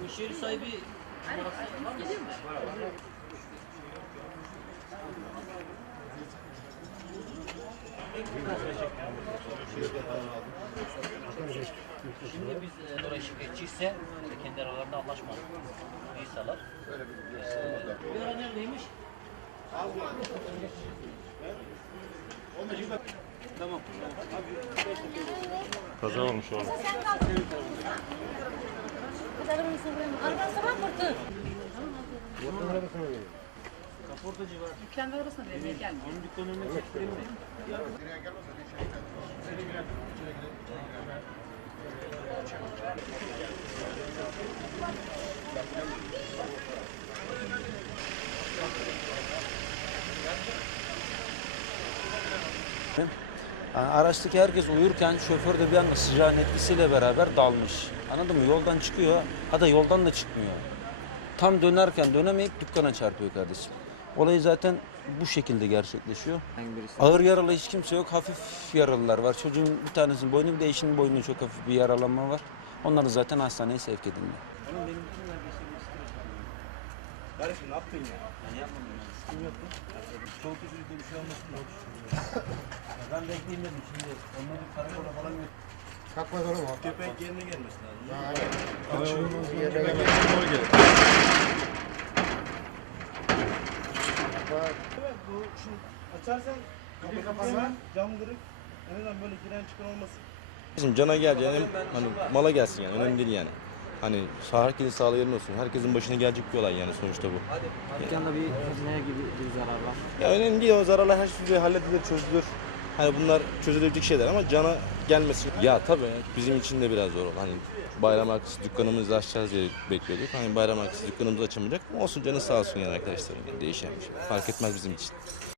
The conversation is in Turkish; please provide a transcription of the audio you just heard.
Bu iş yeri sahibi numarası var. Biz e, oraya şikayetçiyse e, kendi aralarında anlaşmalı. Değilseler. Ee, bir ara neredeymiş? Tamam. Kaza olmuş oğlum. Araban sabah kurtu. Kaportacı var. Dükkanda orasına vermeye gelmiyor. Onun dükkanını çektireyim mi? Yani araçtaki herkes uyurken şoför de bir anda sıcağın etkisiyle beraber dalmış. Anladın mı? Yoldan çıkıyor. Hatta yoldan da çıkmıyor. Tam dönerken dönemeyip dükkana çarpıyor kardeşim. Olay zaten bu şekilde gerçekleşiyor. Ağır yaralı hiç kimse yok. Hafif yaralılar var. Çocuğun bir tanesinin boynu bir de eşinin boynunda çok hafif bir yaralanma var. Onlar da zaten hastaneye sevk edildi. Kardeşim ne yaptın ya? Ben yapmadım yani. Kim yaptın? Çok üzüldü bir şey olmasın düşünüyorum. Ben bekleyeyim dedim şimdi. Onları karakola falan götür. Kalkmaz oğlum o. Köpek yerine gelmesi lazım. Kaçırılmaz yerine Köpek gelmez. yerine doğru gelir. Bak, Evet bu şimdi açarsan kapı kapanma cam kırık. En azından böyle giren çıkan olmasın. Bizim cana geleceğine hani mala gelsin yani önemli değil yani. Hani herkesin sağlığı yerine olsun. Herkesin başına gelecek bir olay yani sonuçta bu. Dükkanda bir ne gibi bir zarar var? Ya önemli değil o zararlar her şey halledilir, çözülür. Hani bunlar çözülebilecek şeyler ama cana gelmesin. Ya tabii bizim için de biraz zor oldu. Hani bayram arkası dükkanımızı açacağız diye bekliyorduk. Hani bayram arkası dükkanımızı açamayacak. Olsun canı sağ olsun yani arkadaşlarım. Yani değişen bir şey. Fark etmez bizim için.